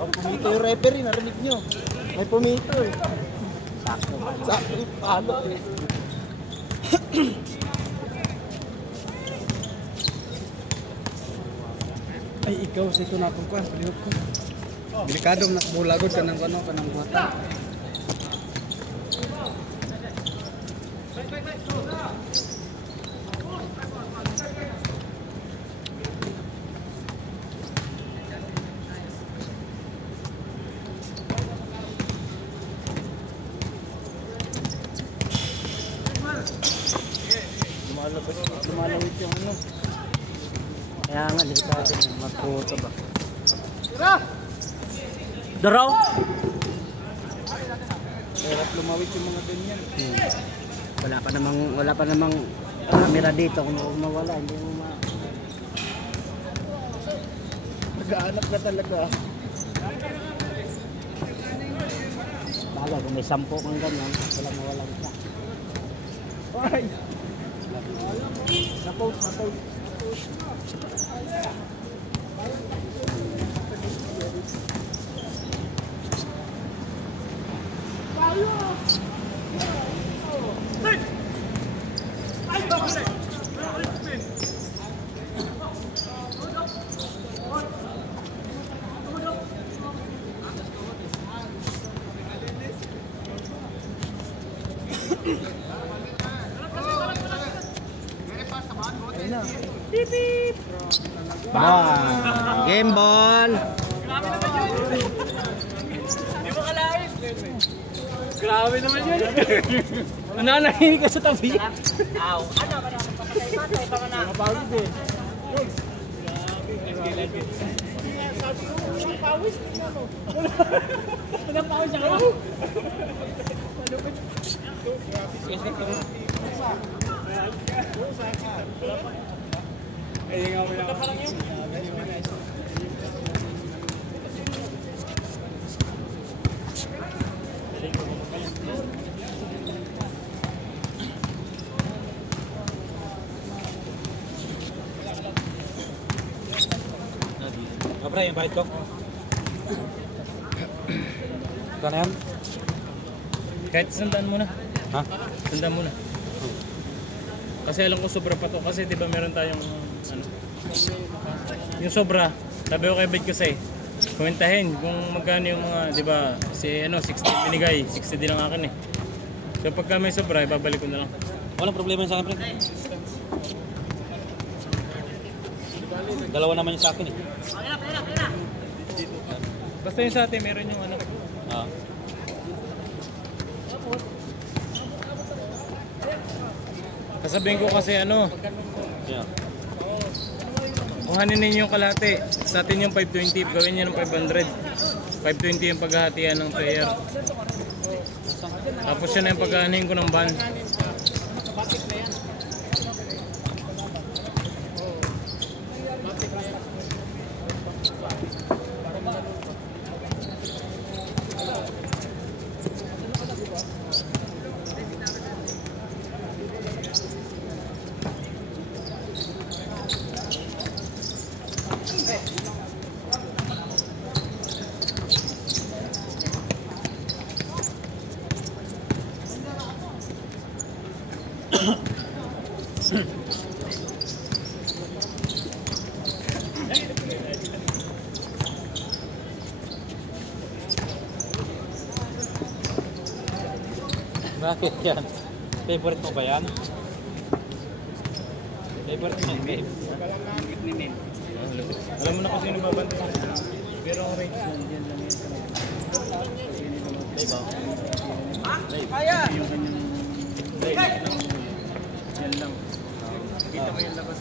Oh, pumito yung referee, narinig nyo. May pumito eh. Sakto pa. Sakto yung palo eh. Ay, ikaw sa ito na akong kuhan, palihog ko. Delikadong nakabulagod ka ng buhatan. Lumalawit yung ano. Kaya nga, delikado na. Magputo ba? Daraw! Hirap lumawit yung mga ganyan. Wala pa namang camera dito. Kung mawala, hindi mo Nag-aanap na talaga. Baga, kung may 10 kang ganyan, walang mawala ka. Ay! Napost. Game ball! Grabe naman yun. Nananahinig ka sa tabi. Aw, ano ba naman patay pa man ako. Mapagod eh. Pawis na mo. Walang pawis ako. Ay, nga mo lang. Abra, yung bahit ko. Kaya yan? Kahit sandaan muna. Ha? Sandaan muna. Kasi alam ko sobra pa to. Kasi di ba meron tayong ano? Yung sobra, sabi ko kay Bed kasi, komentahin kung magkano yung mga, di ba, si ano, 60 binigay, 60 din ang akin eh. So pagka may sobra, ibabalik ko na lang. Walang problema yun sa akin, pre. Dalawa naman yung sa akin eh. Basta yung sa atin, meron yung ano. Kasabihin ko kasi ano, kuhanin ninyo yung kalahati. Sa atin yung 520, gawin nyo ng 500. 520 yung paghahatian ng player. Tapos yun na yung paghahanin ko ng ban. Bakit yan? Favorite mo ba yan? Favorite mo yung game? Alam mo na kung sino babante sa akin. Pero ang rates yan, yan lang yan. Diba? Kaya! Yung kanyang rates lang. Yan lang. Kita mo yung labas